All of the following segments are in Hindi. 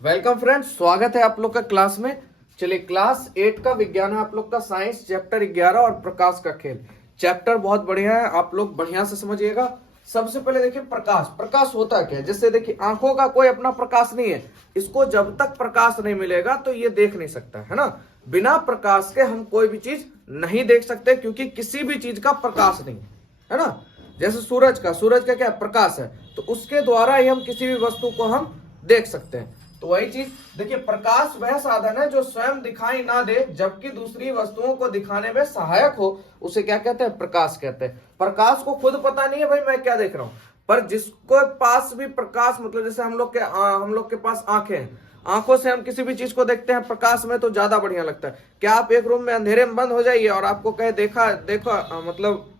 वेलकम फ्रेंड्स, स्वागत है आप लोग का क्लास में। चलिए, क्लास 8 का विज्ञान है आप लोग का, साइंस चैप्टर 11 और प्रकाश का खेल। चैप्टर बहुत बढ़िया है, आप लोग बढ़िया से समझिएगा। सबसे पहले देखिए, प्रकाश। प्रकाश होता क्या है? जैसे देखिए, आंखों का कोई अपना प्रकाश नहीं है, इसको जब तक प्रकाश नहीं मिलेगा तो ये देख नहीं सकता है ना। बिना प्रकाश के हम कोई भी चीज नहीं देख सकते, क्योंकि किसी भी चीज का प्रकाश नहीं है ना। जैसे सूरज का क्या प्रकाश है, तो उसके द्वारा ही हम किसी भी वस्तु को हम देख सकते हैं। तो वही चीज देखिए, प्रकाश वह साधन है जो स्वयं दिखाई ना दे जबकि दूसरी वस्तुओं को दिखाने में सहायक हो, उसे क्या कहते हैं? प्रकाश कहते हैं। प्रकाश को खुद पता नहीं है भाई मैं क्या देख रहा हूं, पर जिसको पास भी प्रकाश, मतलब जैसे हम लोग के पास आंखें हैं, आंखों से हम किसी भी चीज को देखते हैं प्रकाश में तो ज्यादा बढ़िया लगता है। क्या आप एक रूम में अंधेरे में बंद हो जाइए और आपको कहे देखा देखो मतलब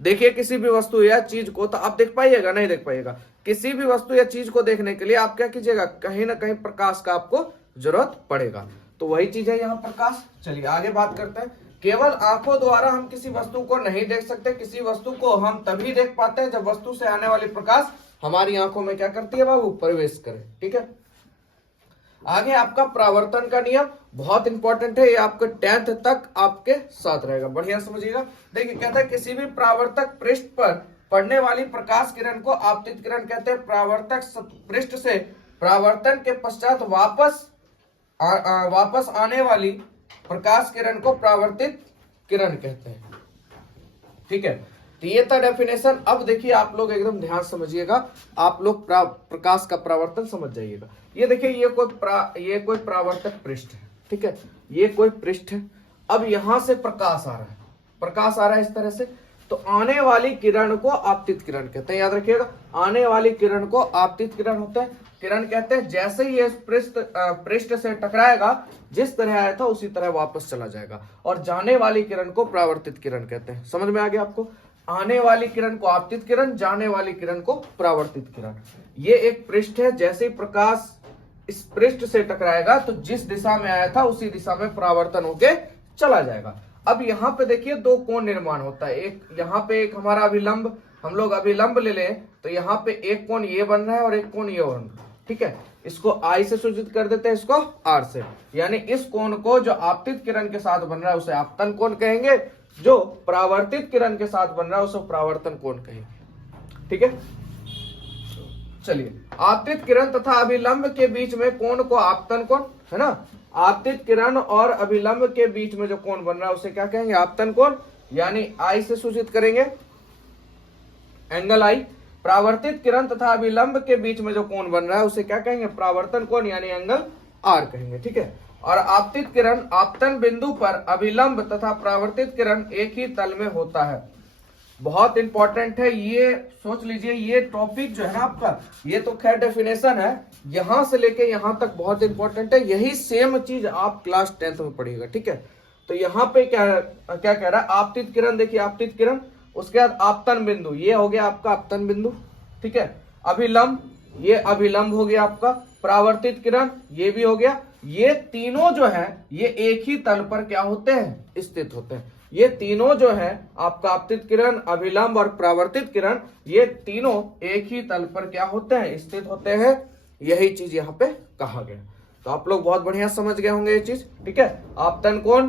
देखिए किसी भी वस्तु या चीज को, तो आप देख पाइएगा? नहीं देख पाइएगा। किसी भी वस्तु या चीज को देखने के लिए आप क्या कीजिएगा? कहीं ना कहीं प्रकाश का आपको जरूरत पड़ेगा। तो वही चीज है यहाँ प्रकाश। चलिए आगे बात करते हैं। केवल आंखों द्वारा हम किसी वस्तु को नहीं देख सकते, किसी वस्तु को हम तभी देख पाते हैं जब वस्तु से आने वाली प्रकाश हमारी आंखों में क्या करती है बाबू? प्रवेश करे। ठीक है, आगे आपका परावर्तन का नियम बहुत इंपॉर्टेंट है, ये आपके 10th तक आपके साथ रहेगा, बढ़िया समझिएगा। देखिए, कहता है किसी भी परावर्तक पृष्ठ पर पड़ने वाली प्रकाश किरण को आपतित किरण कहते हैं। परावर्तक पृष्ठ से परावर्तन के पश्चात वापस आने वाली प्रकाश किरण को परावर्तित किरण कहते हैं। ठीक है, तो ये था डेफिनेशन। अब देखिए, आप लोग एकदम ध्यान समझिएगा, आप लोग प्रकाश का परावर्तन समझ जाइएगा। ये देखिए, ये कोई परावर्तक पृष्ठ है। ठीक है, ये कोई पृष्ठ है। अब यहां से प्रकाश आ रहा है, प्रकाश आ रहा है इस तरह से, तो आने वाली किरण को आपतित किरण कहते हैं। याद रखिएगा, आने वाली किरण को आपतित किरण होता है, किरण कहते हैं। जैसे ही ये पृष्ठ से टकराएगा, जिस तरह आया था उसी तरह वापस चला जाएगा। और जाने वाली किरण को परावर्तित किरण कहते हैं। समझ में आ गया आपको? आने वाली किरण को आपतित किरण, जाने वाली किरण को परावर्तित किरण। ये एक पृष्ठ है, जैसे ही प्रकाश इस पृष्ठ से टकराएगा तो जिस दिशा में आया था उसी दिशा में परावर्तन होके चला जाएगा। अब यहाँ पे देखिए, दो कोण निर्माण होता है। एक यहाँ पे एक हमारा अभिलंब, हम लोग अभिलंब ले लें तो यहाँ पे एक कोण ये बन रहा है और एक कोण ये बन रहा है। ठीक है, इसको आई से सूचित कर देते हैं, इसको आर से। यानी इस कोण को जो आपतित किरण के साथ बन रहा है उसे आपतन कोण कहेंगे, जो परावर्तित किरण के साथ बन रहा है उसे परावर्तन कोण कहेंगे। ठीक है, चलिए, आपतित किरण तथा अभिलंब के बीच में कोण को आपतन कोण, है ना। आपतित किरण और अभिलंब के बीच में जो कोण बन रहा है उसे क्या कहेंगे? आपतन कोण, यानी आई से सूचित करेंगे, एंगल आई। परावर्तित किरण तथा अभिलंब के बीच में जो कोण बन रहा है उसे क्या कहेंगे? परावर्तन कोण, यानी एंगल आर कहेंगे। ठीक है, और आपतित किरण आपतन बिंदु पर अभिलंब तथा परावर्तित किरण एक ही तल में होता है। बहुत इंपॉर्टेंट है ये, सोच लीजिए। ये टॉपिक जो है ना आपका, ये तो खैर डेफिनेशन है, यहां से लेके यहां तक बहुत इंपॉर्टेंट है। यही सेम चीज आप क्लास 10th में पढ़िएगा। ठीक है, तो यहाँ पे क्या क्या कह रहा है? आपतित किरण, देखिए आपतित किरण, उसके बाद आपतन बिंदु, ये हो गया आपका आपतन बिंदु। ठीक है, अभिलंब, ये अभिलंब हो गया आपका। परावर्तित किरण, ये भी हो गया। ये तीनों जो है ये एक ही तल पर क्या होते हैं? स्थित होते हैं। ये तीनों जो है आपका आपतित किरण, अभिलंब और परावर्तित किरण, ये तीनों एक ही तल पर क्या होते हैं? स्थित होते हैं। यही चीज यहाँ पे कहा गया। तो आप लोग बहुत बढ़िया समझ गए होंगे ये चीज। ठीक है, आपतन कोण,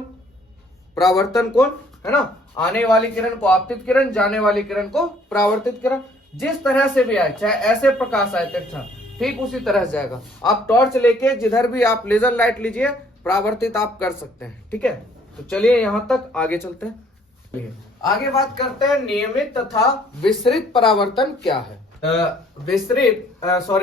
परावर्तन कोण, है ना। आने वाली किरण को आपतित किरण, जाने वाली किरण को परावर्तित किरण। जिस तरह से भी आए, चाहे ऐसे प्रकाश आए तिरछा, ठीक उसी तरह से जाएगा। आप टॉर्च लेके जिधर भी आप लेजर लाइट लीजिए, परावर्तित आप कर सकते हैं। ठीक है, तो चलिए यहां तक आगे चलते हैं। आगे बात करते हैं, नियमित तथा विसरित परावर्तन क्या है?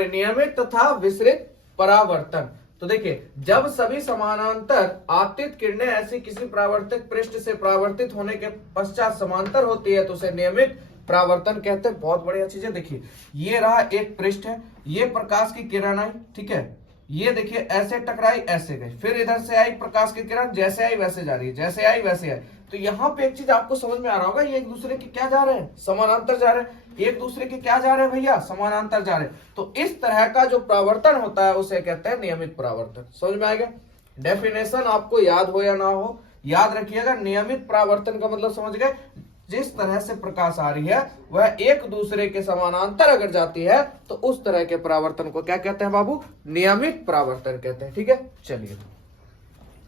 नियमित तथा विसरित परावर्तन। तो देखिए, जब सभी समानांतर आपतित किरणें ऐसी किसी परावर्तक पृष्ठ से परावर्तित होने के पश्चात समांतर होती है तो उसे नियमित परावर्तन कहते हैं। बहुत बढ़िया चीज है। देखिए, ये रहा एक पृष्ठ है, ये प्रकाश की किरण आई। ठीक है, ये देखिए ऐसे टकराई, ऐसे गई, फिर इधर से आई प्रकाश की किरण, जैसे आई वैसे जा रही है, जैसे आई वैसे आई। तो यहाँ पे एक चीज आपको समझ में आ रहा होगा, ये एक दूसरे के क्या जा रहे हैं? समानांतर जा रहे हैं। एक दूसरे के क्या जा रहे हैं भैया? समानांतर जा रहे हैं। तो इस तरह का जो परावर्तन होता है उसे कहते हैं नियमित परावर्तन। समझ में आ गया? डेफिनेशन आपको याद हो या ना हो, याद रखिएगा। नियमित परावर्तन का मतलब समझ गए, जिस तरह से प्रकाश आ रही है वह एक दूसरे के समानांतर अगर जाती है तो उस तरह के परावर्तन को क्या कहते हैं बाबू? नियमित परावर्तन कहते हैं। ठीक है, चलिए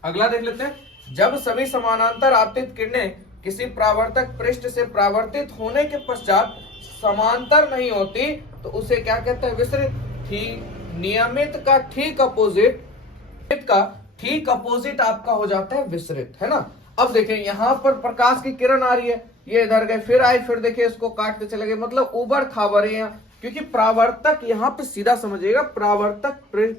अगला देख लेते हैं। जब सभी समानांतर आपतित किरणें किसी परावर्तक पृष्ठ से परावर्तित होने के पश्चात समांतर नहीं होती तो उसे क्या कहते हैं? विसरित। नियमित का ठीक अपोजिट आपका हो जाता है विसरित, है ना। अब देखें यहाँ पर प्रकाश की किरण आ रही है, ये इधर गए फिर आई, फिर देखिए इसको काटते चले गए, मतलब उबड़ खाबड़ है। क्योंकि परावर्तक यहाँ पे सीधा समझिएगा, परावर्तक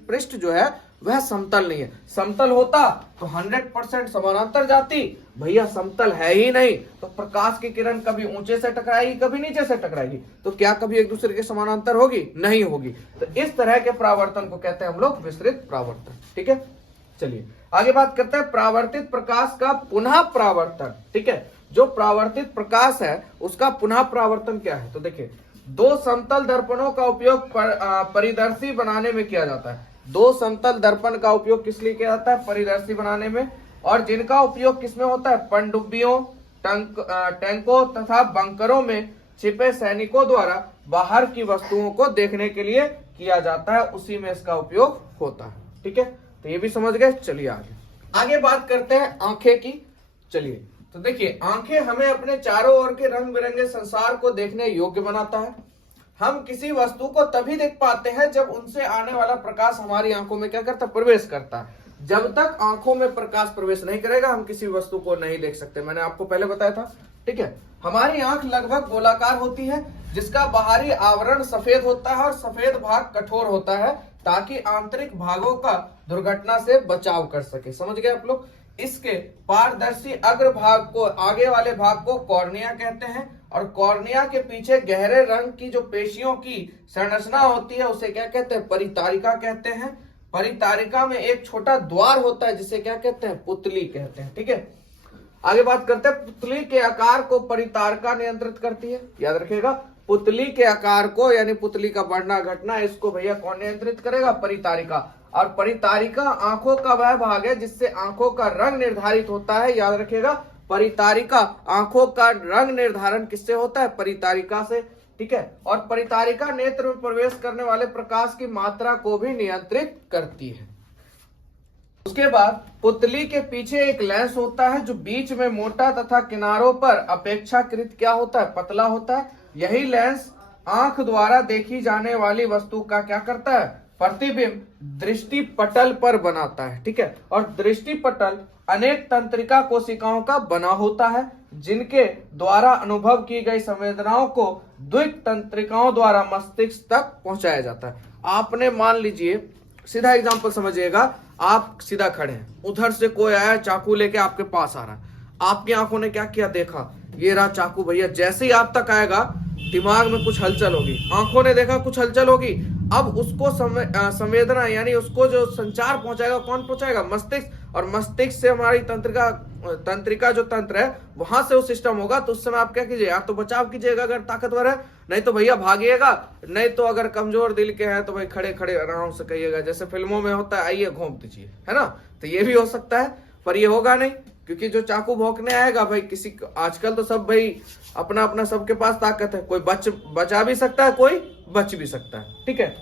पृष्ठ जो है वह समतल नहीं है। समतल होता तो 100% समानांतर जाती, भैया समतल है ही नहीं, तो प्रकाश की किरण कभी ऊंचे से टकराएगी कभी नीचे से टकराएगी, तो क्या कभी एक दूसरे के समानांतर होगी? नहीं होगी। तो इस तरह के परावर्तन को कहते हैं हम लोग विसरित परावर्तन। ठीक है, चलिए आगे बात करते हैं परावर्तित प्रकाश का पुनः परावर्तन। ठीक है, जो परावर्तित प्रकाश है उसका पुनः परावर्तन क्या है? तो देखिए, दो समतल दर्पणों का उपयोग परिदर्शी बनाने में किया जाता है। दो समतल दर्पण का उपयोग किस लिए किया जाता है? परिदर्शी बनाने में। और जिनका उपयोग किसमें होता है? पनडुब्बियों, टैंकों तथा बंकरों में छिपे सैनिकों द्वारा बाहर की वस्तुओं को देखने के लिए किया जाता है, उसी में इसका उपयोग होता है। ठीक है, तो ये भी समझ गए। चलिए आगे बात करते हैं आंखें की। चलिए तो देखिए, आंखें हमें अपने चारों ओर के रंग बिरंगे संसार को देखने योग्य बनाता है। हम किसी वस्तु को तभी देख पाते हैं जब उनसे आने वाला प्रकाश हमारी आंखों में क्या करता है? प्रवेश करता है। जब तक आंखों में प्रकाश प्रवेश नहीं करेगा हम किसी वस्तु को नहीं देख सकते, मैंने आपको पहले बताया था। ठीक है, हमारी आंख लगभग गोलाकार होती है, जिसका बाहरी आवरण सफेद होता है और सफेद भाग कठोर होता है ताकि आंतरिक भागों का दुर्घटना से बचाव कर सके। समझ गए आप लोग? इसके पारदर्शी अग्र भाग को, आगे वाले भाग को कॉर्निया कहते हैं, और कॉर्निया के पीछे गहरे रंग की जो पेशियों की संरचना होती है उसे क्या कहते हैं? परितारिका कहते हैं। परितारिका में एक छोटा द्वार होता है जिसे क्या कहते हैं? पुतली कहते हैं। ठीक है, आगे बात करते हैं पुतली के आकार को परितारिका नियंत्रित करती है। याद रखिएगा, पुतली के आकार को यानी पुतली का बढ़ना घटना इसको भैया कौन नियंत्रित करेगा? परितारिका। और परितारिका आंखों का वह भाग है जिससे आंखों का रंग निर्धारित होता है। याद रखिएगा, परितारिका, आंखों का रंग निर्धारण किससे होता है? परितारिका से। ठीक है, और परितारिका नेत्र में प्रवेश करने वाले प्रकाश की मात्रा को भी नियंत्रित करती है। उसके बाद पुतली के पीछे एक लेंस होता है जो बीच में मोटा तथा किनारों पर अपेक्षाकृत क्या होता है? पतला होता है। यही लेंस आंख द्वारा देखी जाने वाली वस्तु का क्या करता है? प्रतिबिंब दृष्टि पटल पर बनाता है। ठीक है, और दृष्टि पटल अनेक तंत्रिका कोशिकाओं का बना होता है जिनके द्वारा अनुभव की गई संवेदनाओं को द्विक तंत्रिकाओं द्वारा मस्तिष्क तक पहुंचाया जाता है। आपने मान लीजिए, सीधा एग्जांपल समझिएगा, आप सीधा खड़े हैं, उधर से कोई आया चाकू लेके आपके पास आ रहा है, आपकी आंखों ने क्या किया? देखा, ये रहा चाकू भैया। जैसे ही आप तक आएगा दिमाग में कुछ हलचल होगी, आंखों ने देखा कुछ हलचल होगी, अब उसको संवेदना यानी उसको जो संचार पहुंचाएगा कौन पहुंचाएगा? मस्तिष्क। और मस्तिष्क से हमारी तंत्रिका जो तंत्र है वहां से वो सिस्टम होगा। तो उस समय आप क्या कीजिए? या तो बचाव कीजिएगा अगर ताकतवर है, नहीं तो भैया भागिएगा, नहीं तो अगर कमजोर दिल के हैं तो भाई खड़े खड़े आराम से कहिएगा, जैसे फिल्मों में होता है, आइए घोंप दीजिए, है ना। तो ये भी हो सकता है, पर ये होगा नहीं, क्योंकि जो चाकू भौंकने आएगा भाई किसी, आजकल तो सब भाई अपना अपना सबके पास ताकत है, कोई बचा भी सकता है, कोई बच भी सकता है। ठीक है,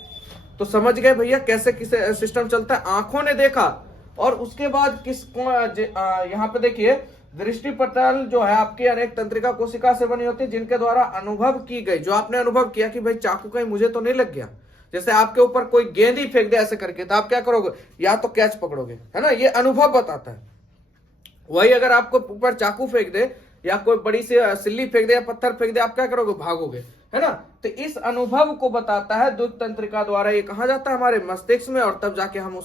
तो समझ गए भैया कैसे किसे सिस्टम चलता है? आंखों ने देखा और उसके बाद यहाँ पे देखिए, दृष्टि पटल जो है आपकी अनेक तंत्रिका कोशिका से बनी होती है जिनके द्वारा अनुभव की गई, जो आपने अनुभव किया कि भाई चाकू कहीं मुझे तो नहीं लग गया, जैसे आपके ऊपर कोई गेंद ही फेंक दे ऐसे करके, तो आप क्या करोगे? या तो कैच पकड़ोगे, है ना, ये अनुभव बताता है। वही अगर आपको ऊपर चाकू फेंक दे या कोई बड़ी सी सिल्ली फेंक दे या पत्थर फेंक दे, आप क्या करोगे? भागोगे, है ना। तो इस अनुभव को बताता है द्विक तंत्रिका द्वारा, ये कहा जाता है हमारे मस्तिष्क में, और तब जाके हम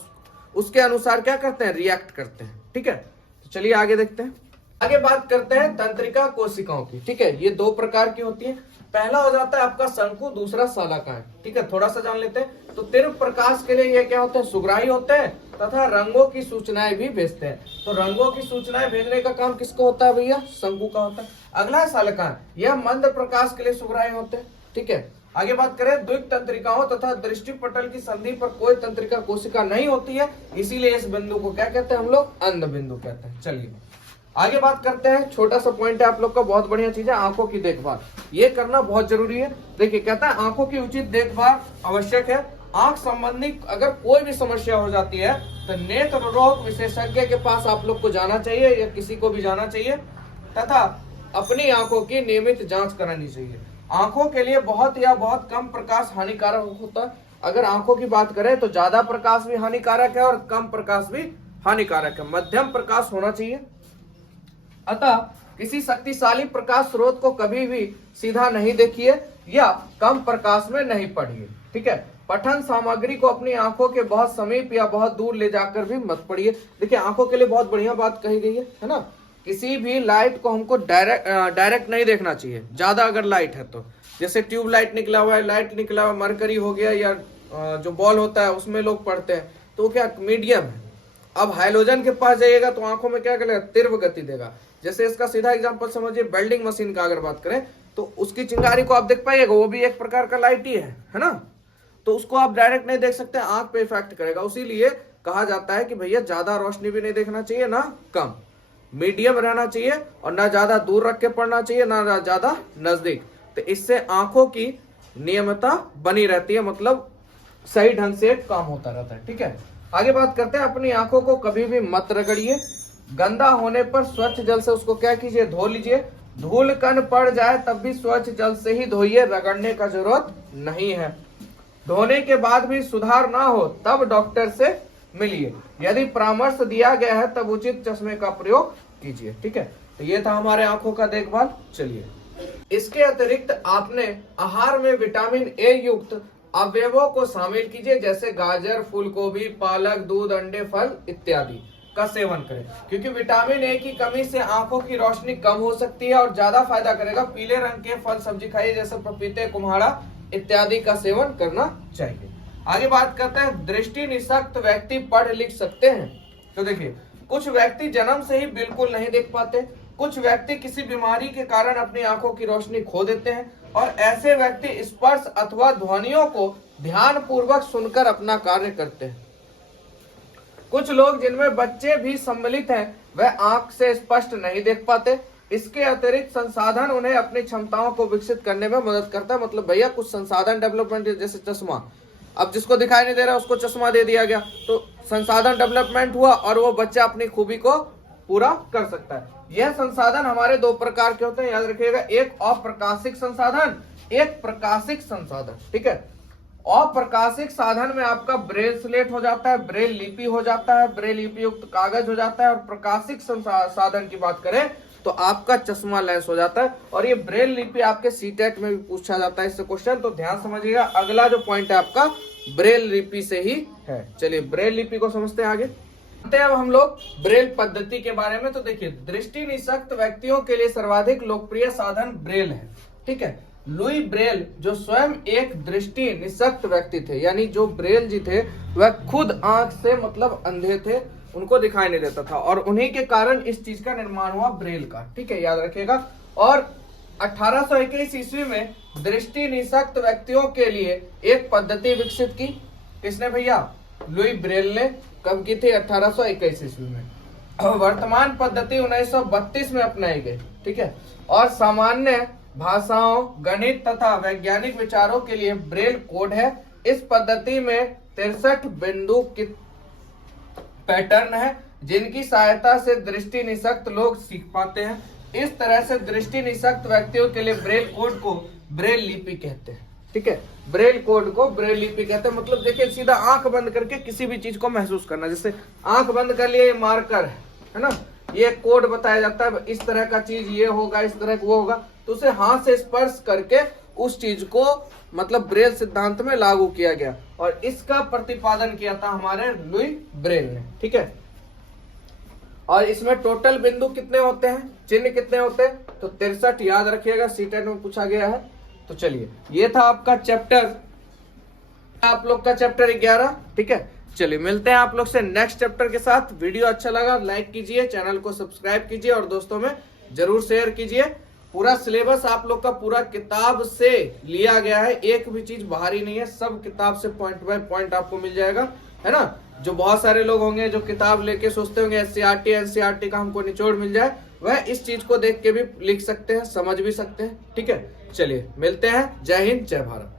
उसके अनुसार क्या करते हैं? रिएक्ट करते हैं। ठीक है, तो चलिए आगे देखते हैं। आगे बात करते हैं तंत्रिका कोशिकाओं की। ठीक है, ये दो प्रकार की होती है। पहला हो जाता है आपका शंकु, दूसरा शलाकाएं। ठीक है, थोड़ा सा जान लेते हैं। तो तीव्र प्रकाश के लिए ये क्या होते हैं? सुग्राही होते हैं तथा रंगों की सूचनाएं भी भेजते हैं। तो रंगों की सूचनाएं भेजने का काम किसको होता है भैया? शंकु का होता है। अगला है शलाकाएं, यह मंद प्रकाश के लिए सुग्राही होते हैं। ठीक है, आगे बात करें, द्विक तंत्रिकाओं तथा दृष्टि पटल की संधि पर कोई तंत्रिका कोशिका नहीं होती है, इसीलिए इस बिंदु को क्या कहते हैं हम लोग? अंध बिंदु कहते हैं। चलिए आगे बात करते हैं, छोटा सा पॉइंट है आप लोग का, बहुत बढ़िया चीज है, आंखों की देखभाल। ये करना बहुत जरूरी है। देखिए कहता है आंखों की उचित देखभाल आवश्यक है। आंख संबंधी अगर कोई भी समस्या हो जाती है तो नेत्र रोग विशेषज्ञ के पास आप लोग को जाना चाहिए या किसी को भी जाना चाहिए, तथा अपनी आंखों की नियमित जांच करानी चाहिए। आंखों के लिए बहुत या बहुत कम प्रकाश हानिकारक होता है। अगर आंखों की बात करें तो ज्यादा प्रकाश भी हानिकारक है और कम प्रकाश भी हानिकारक है, मध्यम प्रकाश होना चाहिए। अतः किसी शक्तिशाली प्रकाश स्रोत को कभी भी सीधा नहीं देखिए या कम प्रकाश में नहीं पढ़िए, ठीक है। पठन सामग्री को अपनी आंखों के बहुत समीप या बहुत दूर ले जाकर भी मत पढ़िए। देखिए आंखों के लिए बहुत बढ़िया बात कही गई है ना। किसी भी लाइट को हमको डायरेक्ट नहीं देखना चाहिए, ज्यादा अगर लाइट है तो, जैसे ट्यूब लाइट निकला हुआ है, लाइट निकला हुआ, मरकरी हो गया, या जो बॉल होता है उसमें लोग पढ़ते हैं, तो क्या मीडियम है। अब हाइलोजन के पास जाइएगा तो आंखों में क्या करेगा, तीव्र गति देगा। जैसे इसका सीधा एग्जांपल समझिए, वेल्डिंग मशीन का अगर बात करें तो उसकी चिंगारी को आप देख पाइएगा, वो भी एक प्रकार का लाइट ही है ना। तो उसको आप डायरेक्ट नहीं देख सकते, आंख पे इफेक्ट करेगा। उसीलिए कहा जाता है कि भैया ज्यादा रोशनी भी नहीं देखना चाहिए ना कम, मीडियम रहना चाहिए, और ना ज्यादा दूर रख के पढ़ना चाहिए ना ज्यादा नजदीक। तो इससे आंखों की नियमितता बनी रहती है, मतलब सही ढंग से काम होता रहता है, ठीक है। आगे बात करते हैं, अपनी आंखों को कभी भी मत रगड़िए। गंदा होने पर स्वच्छ जल से उसको क्या कीजिए, धो लीजिए। धूल कण पड़ जाए तब भी स्वच्छ जल से ही धोइए, रगड़ने का जरूरत नहीं है। धोने के बाद भी सुधार ना हो तब डॉक्टर से मिलिए। यदि परामर्श दिया गया है तब उचित चश्मे का प्रयोग कीजिए, ठीक है। तो ये था हमारे आंखों का देखभाल। चलिए, इसके अतिरिक्त आपने आहार में विटामिन ए युक्त अवयवों को शामिल कीजिए, जैसे गाजर, फूलगोभी, पालक, दूध, अंडे, फल इत्यादि का सेवन करें, क्योंकि विटामिन ए की कमी से आंखों की रोशनी कम हो सकती है और ज्यादा फायदा करेगा। पीले रंग के फल सब्जी खाइए, जैसे पपीते, कुम्हाड़ा इत्यादि का सेवन करना चाहिए। आगे बात करते हैं, दृष्टि निषक्त व्यक्ति पढ़ लिख सकते हैं। तो देखिए, कुछ व्यक्ति जन्म से ही बिल्कुल नहीं देख पाते, कुछ व्यक्ति किसी बीमारी के कारण अपनी आंखों की रोशनी खो देते हैं, और ऐसे व्यक्ति स्पर्श अथवा ध्वनियों को ध्यान पूर्वक सुनकर अपना कार्य करते हैं। कुछ लोग जिनमें बच्चे भी सम्मिलित हैं वह आंख से स्पष्ट नहीं देख पाते। इसके अतिरिक्त संसाधन उन्हें अपनी क्षमताओं को विकसित करने में मदद करता है। मतलब भैया कुछ संसाधन डेवलपमेंट, जैसे चश्मा, अब जिसको दिखाई नहीं दे रहा उसको चश्मा दे दिया गया, तो संसाधन डेवलपमेंट हुआ और वो बच्चा अपनी खूबी को पूरा कर सकता है। यह संसाधन हमारे दो प्रकार के होते हैं, याद रखिएगा, एक अप्रकाशिक संसाधन, एक प्रकाशिक संसाधन, ठीक है। अप्रकाशिक साधन में आपका ब्रेल स्लेट हो जाता है, ब्रेल लिपि हो जाता है, ब्रेल लिपि युक्त कागज हो जाता है, और प्रकाशिक साधन की बात करें तो आपका चश्मा लेंस हो जाता है। और ये ब्रेल लिपि आपके सीटेट में भी पूछा जाता है इससे क्वेश्चन, तो ध्यान समझिएगा। अगला जो पॉइंट है आपका ब्रेल लिपि से ही है। चलिए ब्रेल लिपि को समझते हैं आगे। अब हम लोग ब्रेल पद्धति के बारे में। तो देखिए, दृष्टि निषक्त व्यक्तियों के लिए सर्वाधिक लोकप्रिय साधन ब्रेल है, ठीक है। लुई ब्रेल जो स्वयं एक दृष्टि निषक्त व्यक्ति थे, यानी जो ब्रेल जी थे वह खुद आंख से मतलब अंधे थे, उनको दिखाई नहीं देता था, और उन्हीं के कारण इस चीज का निर्माण हुआ ब्रेल का, ठीक है, याद रखिएगा। और 1821 ईस्वी में दृष्टि निषक्त व्यक्तियों के लिए एक पद्धति विकसित की। किसने भैया? लुई ब्रेल ने। कब की थी? 1821 ईस्वी में। वर्तमान पद्धति 1932 में अपनाई गई, ठीक है। और सामान्य भाषाओं, गणित तथा वैज्ञानिक विचारों के लिए ब्रेल कोड है। इस पद्धति में 63 बिंदु की पैटर्न है जिनकी सहायता से दृष्टि निषक्त लोग सीख पाते हैं। इस तरह से दृष्टि निषक्त व्यक्तियों के लिए ब्रेल कोड को ब्रेल लिपि कहते हैं, ठीक है। ब्रेल कोड को ब्रेल लिपि कहते हैं। मतलब देखिए, सीधा आंख बंद करके किसी भी चीज को महसूस करना। जैसे आंख बंद कर लिए, ये मार्कर है ना, ये कोड बताया जाता है, इस तरह का चीज ये होगा, इस तरह का वो होगा, तो उसे हाथ से स्पर्श करके उस चीज को मतलब ब्रेल सिद्धांत में लागू किया गया, और इसका प्रतिपादन किया था हमारे लुई ब्रेल ने, ठीक है। और इसमें टोटल बिंदु कितने होते हैं, चिन्ह कितने होते हैं? तो 63 याद रखिएगा, सीटेट में पूछा गया है। तो चलिए, ये था आपका चैप्टर, आप लोग का चैप्टर 11, ठीक है। चलिए मिलते हैं आप लोग से नेक्स्ट चैप्टर के साथ। वीडियो अच्छा लगा लाइक कीजिए, चैनल को सब्सक्राइब कीजिए और दोस्तों में जरूर शेयर कीजिए। पूरा सिलेबस आप लोग का पूरा किताब से लिया गया है, एक भी चीज बाहरी नहीं है, सब किताब से पॉइंट बाय पॉइंट आपको मिल जाएगा, है ना। जो बहुत सारे लोग होंगे जो किताब लेके सोचते होंगे एससीईआरटी एनसीईआरटी का हमको निचोड़ मिल जाए, वह इस चीज को देख के भी लिख सकते हैं, समझ भी सकते हैं। ठीक है, चलिए मिलते हैं। जय हिंद, जय भारत।